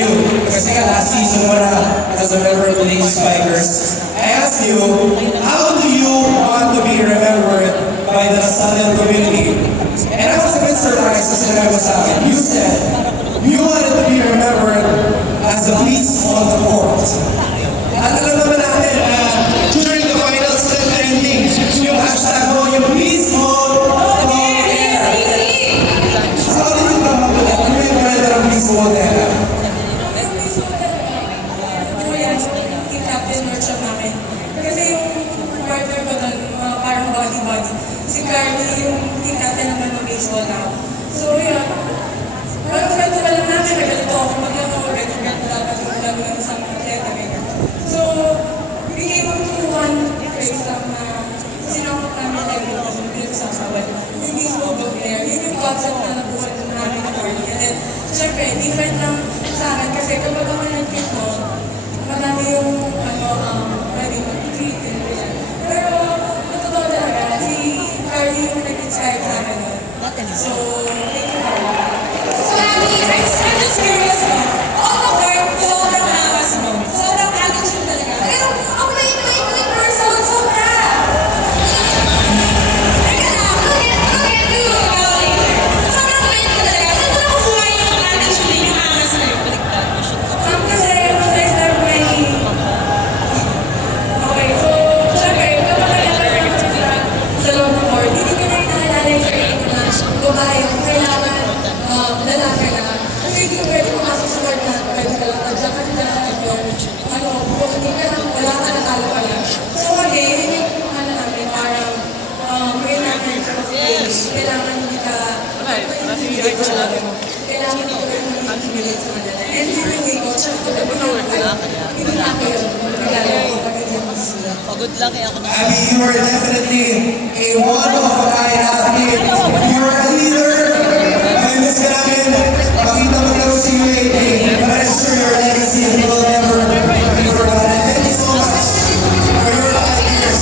you, kasi nga last season mo na as a member of the Lady Spikers, I asked you, how do you want to be remembered by the Lasallian community? And I was a bit surprised kasi sinabi mo sa akin. You said, you wanted to be remembered as a beast on the court. At alam naman natin na during the finals and ending, yung hashtag mo, yung beast on the air. How did you come up with that? Ano yung brother ng beast on the air? Yung captain workshop namin. Kasi yung partner ko doon, parang body-body. Si Carly, yung team captain naman ng baseball now. So yun, parang kwento lang namin, nagalito ako mag-ano, ganito dapat yung gagawin ng isang atleta, ganyan. So, we came up to one phrase lang na sinakot namin dito sa bawat. Yung baseball book there, yun yung concept na nabuhat namin ng Carly. And then, syempre, different lang sa akin kasi kapag ako nag-fit mo, madami yung pwedeng mag-treat and ganyan. Pero, totoo talaga, si Carly yung nag-inspire sa akin. So, thank you, Carly. So, Abby, I'm just curious mo. On the court, sobrang lakas mo. Sobrang attitude talaga. Pero, ang wait person, sobra. Teka lang, look at you, later. Sobrang wait ka talaga. Saan mo nakukuha yung attitude yung angas na yun? Kasi, there's never many. Okay, so, syempre, kapag nag-learn sa loob ng court, hindi ko na inaalala yung sarili ko na babae kung kailangan lalaki na. Kasi hindi ko pwede pumasok sa court na pwede ka lang nandiyan ka dyan sa court. Kung hindi ka lang, wala ka natalo ka lang. So, kami, yun yung namin, parang ngayon natin sa pag-game, kailangan hindi ka makikilig sa labi mo. Kailangan hindi ka makikilig sa kanila. And yun yung way ko, tsaka ko na hindi na ako yun. Pagod lang kaya ako na. Abby, you are definitely a one-of-a-kind athlete. You are a leader. Miss ka namin. Makita mo lang si UAP. But I'm sure your legacy will never be forgotten. Thank you so much for your 5 years.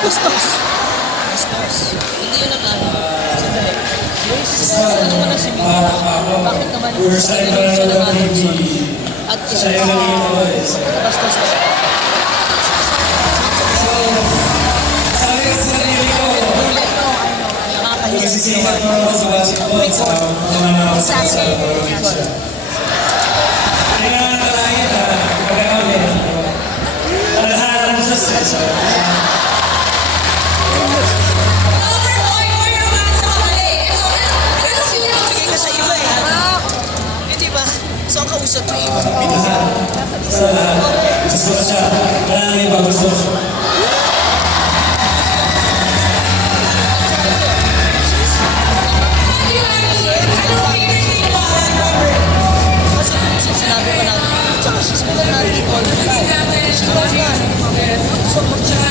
Bastos. Hindi yun ang ano. Sandali. Ano naman ang simili? Bakit naman? Siya lang ang at siya lang bastos. Sabi sa sarili ko, nagsisihan mo ako sa basketball sa mga sa probinsya. Kaya nga nalayan na pagkakawin. Alaharan sa stress. So, ang kausap mo iba. Sa lahat. Gusto ko siya. Kailangan iba. Gusto ko siya. Sinabi ko natin. Tsaka she's been on natin all the time. She's been on. So, mag-iyak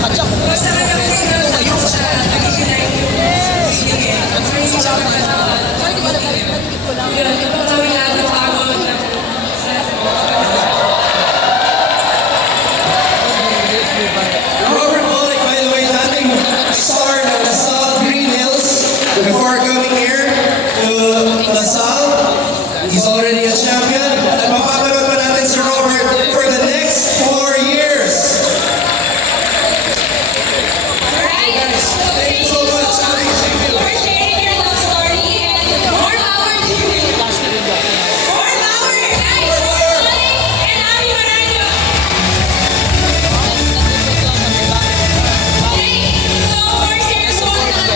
ka dyan. Basta ka lang ngayon siya, nagigilay yung Robert before coming here to LaSalle. He's already a champion. At mapapanood pa natin si Robert